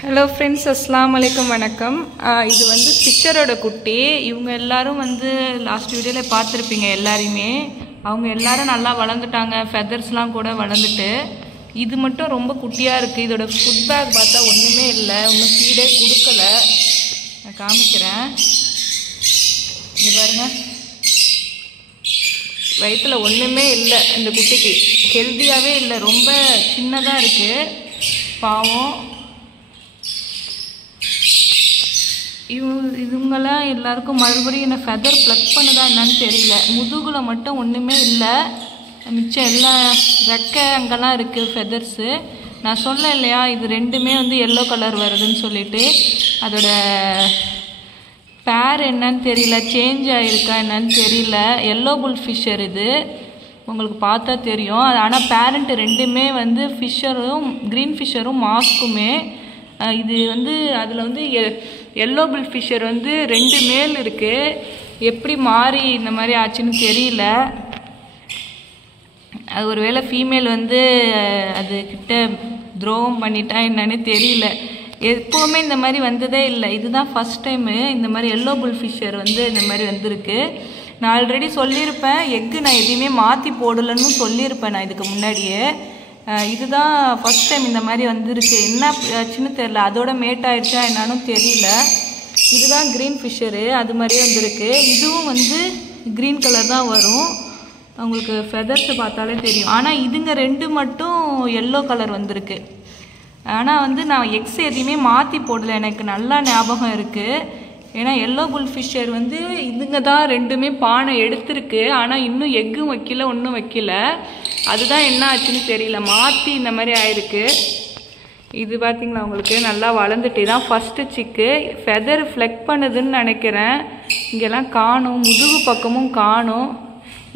Hello friends, அஸ்ஸலாமு அலைக்கும். வணக்கம். இது வந்து ஸ்டிச்சரோட குட்டி. இவங்க எல்லாரும் வந்து லாஸ்ட் வீடியோவில் பார்த்துருப்பீங்க. எல்லாருமே அவங்க எல்லாரும் நல்லா வளர்ந்துட்டாங்க. ஃபெதர்ஸ்லாம் கூட வளர்ந்துட்டு, இது மட்டும் ரொம்ப குட்டியாக இருக்குது. இதோட ஃபுட் பேக் பார்த்தா ஒன்றுமே இல்லை, ஒன்றும் ஃபீடே கொடுக்கல. நான் காமிக்கிறேன். இது பாருங்க, வயிற்றில் ஒன்றுமே இல்லை. இந்த குட்டிக்கு ஹெல்த்தியாகவே இல்லை, ரொம்ப சின்னதாக இருக்குது. பாவம். இவங்கெல்லாம் எல்லாருக்கும் மறுபடியும் என்ன ஃபெதர் ப்ளக் பண்ணுதா என்னன்னு தெரியல. முதுகில் மட்டும் ஒன்றுமே இல்லை, மிச்சம் எல்லாம் ரெக்கை அங்கெல்லாம் இருக்குது ஃபெதர்ஸு. நான் சொல்ல இல்லையா, இது ரெண்டுமே வந்து எல்லோ கலர் வருதுன்னு சொல்லிட்டு. அதோட பேர் என்னன்னு தெரியல, சேஞ்ச் ஆகிருக்கா என்னன்னு தெரியல. எல்லோ புல் ஃபிஷ்ஷர் இது, உங்களுக்கு பார்த்தா தெரியும். ஆனால் பேரண்ட்டு ரெண்டுமே வந்து ஃபிஷ்ஷரும், க்ரீன் ஃபிஷ்ஷரும் மாஸ்க்குமே. இது வந்து அதில் வந்து எல்லோ புல் ஃபிஷ்ஷர் வந்து 2 மேல் இருக்குது. எப்படி மாறி இந்த மாதிரி ஆச்சுன்னு தெரியல. அது ஒரு வேளை ஃபீமேல் வந்து அதுக்கிட்ட துரோகம் பண்ணிட்டா என்னன்னு தெரியல. எப்போவுமே இந்த மாதிரி வந்ததே இல்லை, இதுதான் ஃபஸ்ட் டைமு இந்த மாதிரி எல்லோ புல் ஃபிஷ்ஷர் வந்து இந்த மாதிரி வந்திருக்கு. நான் ஆல்ரெடி சொல்லியிருப்பேன், எக்கு நான் எதையுமே மாற்றி போடலைன்னு சொல்லியிருப்பேன் நான் இதுக்கு முன்னாடியே. இதுதான் ஃபஸ்ட் டைம் இந்த மாதிரி வந்திருக்கு. என்ன ஆச்சுன்னு தெரில, அதோட மேட் ஆகிடுச்சா என்னான்னு தெரியல. இதுதான் க்ரீன் ஃபிஷ்ஷரு, அது மாதிரியே வந்திருக்கு. இதுவும் வந்து க்ரீன் கலர் தான் வரும், அவங்களுக்கு ஃபெதர்ஸ் பார்த்தாலே தெரியும். ஆனால் இதுங்க 2 மட்டும் எல்லோ கலர் வந்திருக்கு. ஆனால் வந்து நான் எக்ஸ் எதையுமே மாற்றி போடலை, எனக்கு நல்லா ஞாபகம் இருக்குது. ஏன்னா எல்லோ புல் ஃபிஷ்ஷர் வந்து இதுங்க தான் 2மே பானை எடுத்திருக்கு. ஆனால் இன்னும் எக்கும் வைக்கல, ஒன்றும் வைக்கல. அதுதான் என்ன ஆச்சுன்னு தெரியல, மாற்றி இந்த மாதிரி ஆயிருக்கு. இது பார்த்திங்களா, உங்களுக்கு நல்லா வளர்ந்துட்டு தான் ஃபஸ்ட்டு சிக்கு. ஃபெதர் ஃப்ளெக் பண்ணுதுன்னு நினைக்கிறேன். இங்கெல்லாம் காணும், முதுகு பக்கமும் காணும்.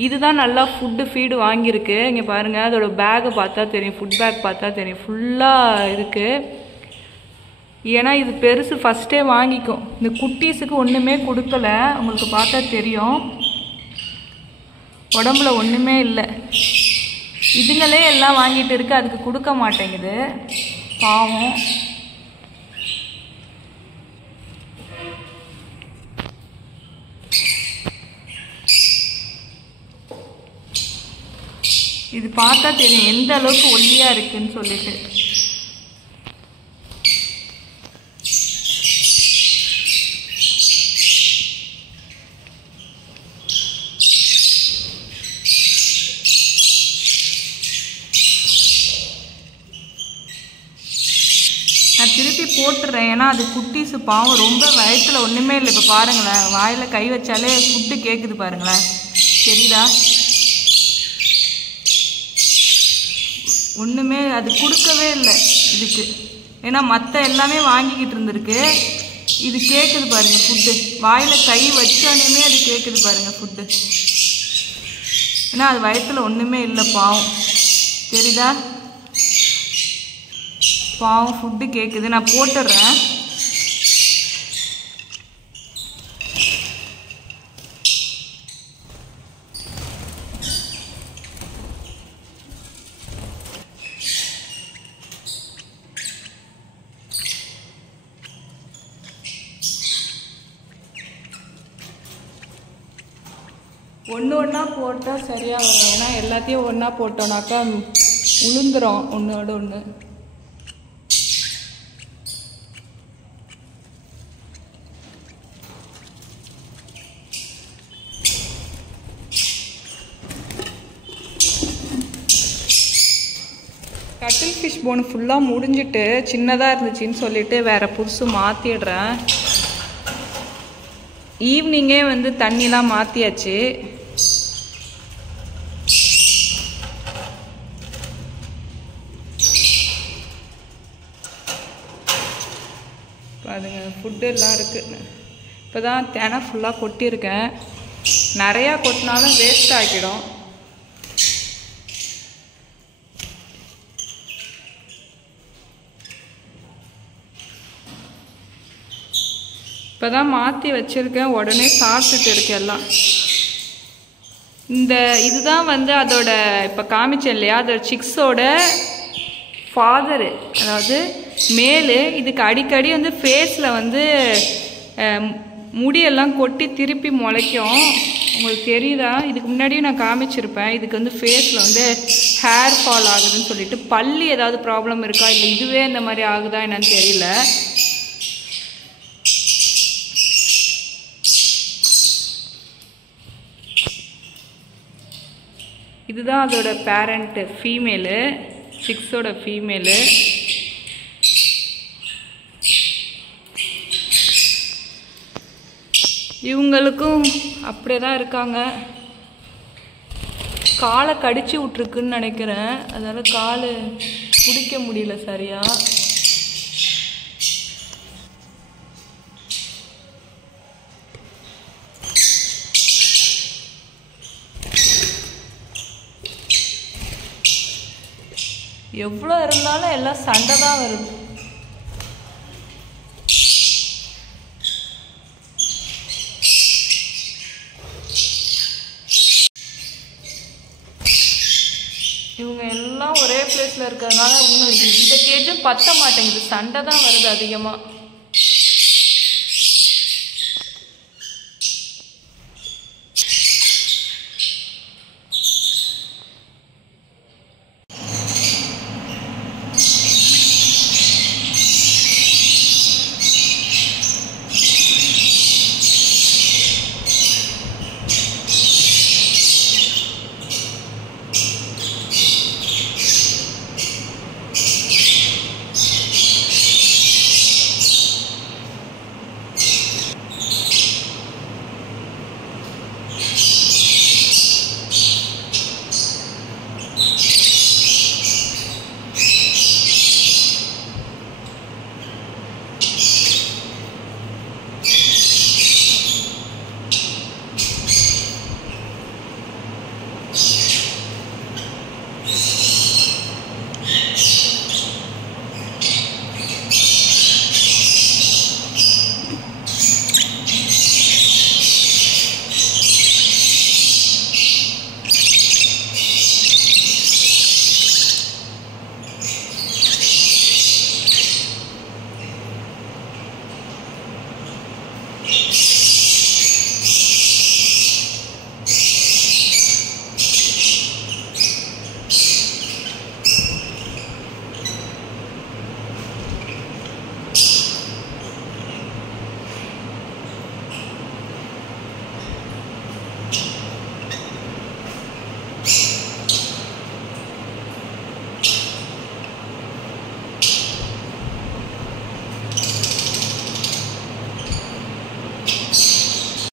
இதுதான் நல்லா ஃபீடு வாங்கியிருக்கு. இங்கே பாருங்கள், அதோட பேக்கை பார்த்தா தெரியும், ஃபுட் பேக் பார்த்தா தெரியும், ஃபுல்லாக இருக்குது. ஏன்னா இது பெருசு, ஃபஸ்ட்டே வாங்கிக்கும். இந்த குட்டீஸுக்கு ஒன்றுமே கொடுக்கல, உங்களுக்கு பார்த்தா தெரியும். உடம்புல ஒன்றுமே இல்லை. இதுங்களே எல்லாம் வாங்கிட்டு இருக்கு, அதுக்கு கொடுக்க மாட்டேங்குது, பாவம். இது பார்த்தா தெரியும் எந்த அளவுக்கு ஒல்லியாக இருக்குன்னு சொல்லிட்டு. நான் திருப்பி போட்டுறேன், ஏன்னா அது குட்டீஸு பாவம், ரொம்ப வயத்தில் ஒன்றுமே இல்லை. இப்போ பாருங்களேன், வாயில் கை வச்சாலே ஃபுட்டு கேட்குது பாருங்களேன், தெரியுதா? ஒன்றுமே அது கொடுக்கவே இல்லை இதுக்கு. ஏன்னா மற்ற எல்லாமே வாங்கிக்கிட்டு இருந்திருக்கு, இது கேட்குது பாருங்கள் ஃபுட்டு. வாயில் கை வச்சாலுமே அது கேட்குது பாருங்கள் ஃபுட்டு. ஏன்னா அது வயத்தில் ஒன்றுமே இல்லை, பாவம், தெரியுதா? பாவம், ஃபுட்டு கேட்குது. நான் போட்டுடுறேன். ஒன்று ஒன்றா போட்டால் சரியாக வரும். ஏன்னா எல்லாத்தையும் ஒன்றா போட்டோம்னாக்கா உளுந்துரும் ஒன்றோட ஒன்று. கட்டில் ஃபிஷ் போன் ஃபுல்லாக முடிஞ்சிட்டு, சின்னதாக இருந்துச்சுன்னு சொல்லிட்டு வேறு புதுசு மாற்றிடுறேன். ஈவினிங்கே வந்து தண்ணிலாம் மாற்றியாச்சு. அதுங்க ஃபுட்டு எல்லாம் இருக்குது. இப்போ தான் தினை ஃபுல்லாக கொட்டியிருக்கேன். நிறையா கொட்டினாலும் வேஸ்ட் ஆகிடும். இப்போ தான் மாற்றி வச்சுருக்கேன், உடனே சாப்பிட்டுட்டு இருக்கேன் எல்லாம். இதுதான் வந்து அதோட இப்போ காமிச்சேன் இல்லையா, அதோட சிக்ஸோட ஃபாதரு, அதாவது மேலு. இதுக்கு அடிக்கடி வந்து ஃபேஸில் வந்து முடியெல்லாம் கொட்டி திருப்பி முளைக்கும். உங்களுக்கு தெரியுதா? இதுக்கு முன்னாடியும் நான் காமிச்சிருப்பேன். இதுக்கு வந்து ஃபேஸில் வந்து ஹேர் ஃபால் ஆகுதுன்னு சொல்லிட்டு. பல்லு ஏதாவது ப்ராப்ளம் இருக்கா இல்லை இதுவே இந்த மாதிரி ஆகுதா என்னன்னு தெரியல. இதுதான் அதோட பேரண்ட்டு, ஃபீமேலு, சிக்ஸோட ஃபீமேலு. இவங்களுக்கும் அப்படியே தான் இருக்காங்க. காலை கடிச்சு விட்ருக்குன்னு நினைக்கிறேன். அதனால் கால் பிடிக்க முடியல சரியா. எவ்வளோ இருந்தாலும் எல்லாம் சண்டை தான் வருது. இவங்க எல்லாம் ஒரே பிளேஸில் இருக்கிறதுனால இன்னும் இந்த கேஜும் பத்த மாட்டேங்குது. சண்டை தான் வருது அதிகமாக.